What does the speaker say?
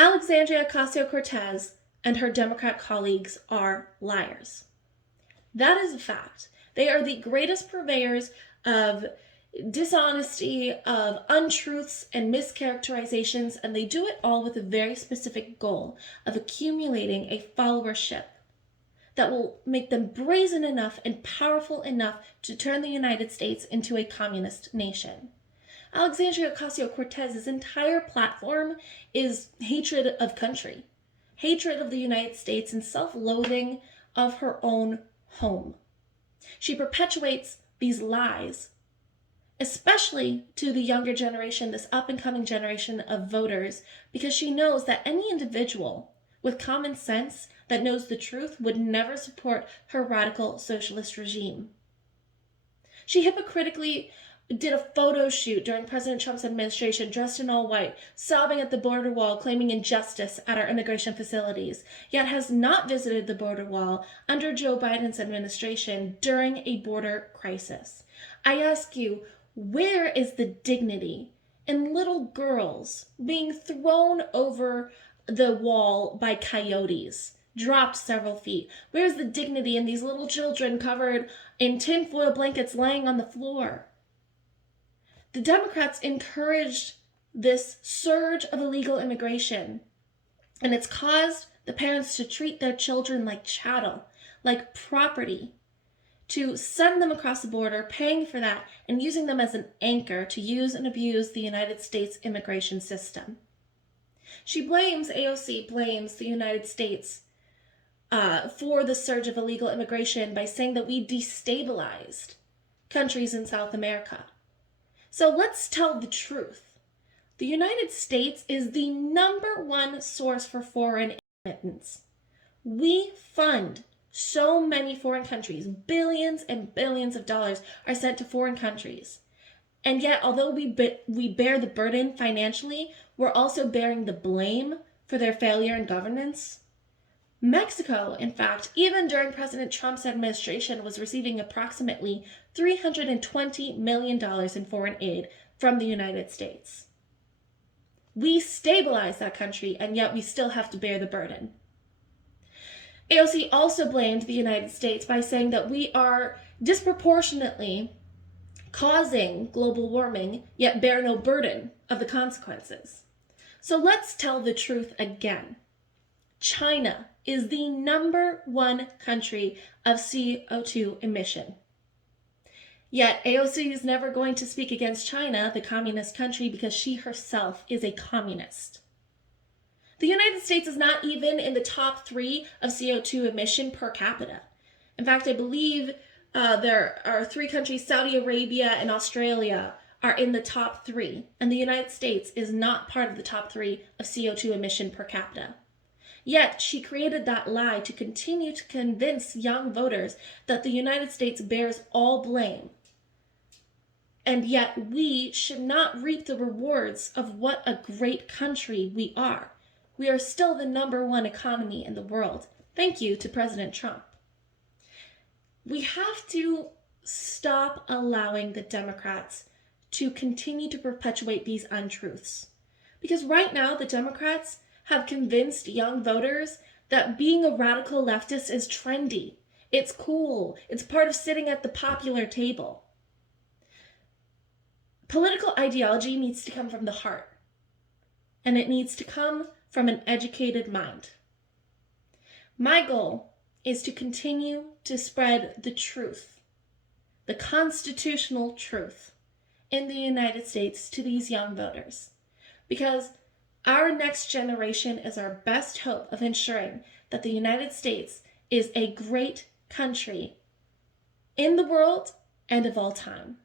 Alexandria Ocasio-Cortez and her Democrat colleagues are liars. That is a fact. They are the greatest purveyors of dishonesty, of untruths and mischaracterizations, and they do it all with a very specific goal of accumulating a followership that will make them brazen enough and powerful enough to turn the United States into a communist nation. Alexandria Ocasio-Cortez's entire platform is hatred of country, hatred of the United States, and self-loathing of her own home. She perpetuates these lies, especially to the younger generation, this up-and-coming generation of voters, because she knows that any individual with common sense that knows the truth would never support her radical socialist regime. She hypocritically did a photo shoot during President Trump's administration dressed in all white, sobbing at the border wall, claiming injustice at our immigration facilities, yet has not visited the border wall under Joe Biden's administration during a border crisis. I ask you, where is the dignity in little girls being thrown over the wall by coyotes, dropped several feet? Where's the dignity in these little children covered in tinfoil blankets laying on the floor? The Democrats encouraged this surge of illegal immigration, and it's caused the parents to treat their children like chattel, like property, to send them across the border, paying for that, and using them as an anchor to use and abuse the United States immigration system. AOC blames the United States for the surge of illegal immigration by saying that we destabilized countries in South America. So let's tell the truth. The United States is the #1 source for foreign remittance. We fund so many foreign countries. Billions and billions of dollars are sent to foreign countries. And yet, although we bear the burden financially, we're also bearing the blame for their failure in governance. Mexico, in fact, even during President Trump's administration, was receiving approximately $320 million in foreign aid from the United States. We stabilized that country, and yet we still have to bear the burden. AOC also blamed the United States by saying that we are disproportionately causing global warming, yet bear no burden of the consequences. So let's tell the truth again. China is the #1 country of CO2 emission. Yet AOC is never going to speak against China, the communist country, because she herself is a communist. The United States is not even in the top 3 of CO2 emission per capita. In fact, I believe there are 3 countries, Saudi Arabia and Australia, are in the top 3, and the United States is not part of the top 3 of CO2 emission per capita. Yet she created that lie to continue to convince young voters that the United States bears all blame. And yet we should not reap the rewards of what a great country we are. We are still the #1 economy in the world, thank you to President Trump. We have to stop allowing the Democrats to continue to perpetuate these untruths. Because right now, the Democrats have convinced young voters that being a radical leftist is trendy. It's cool. It's part of sitting at the popular table. Political ideology needs to come from the heart, and it needs to come from an educated mind. My goal is to continue to spread the truth, the constitutional truth, in the United States to these young voters, because our next generation is our best hope of ensuring that the United States is a great country in the world and of all time.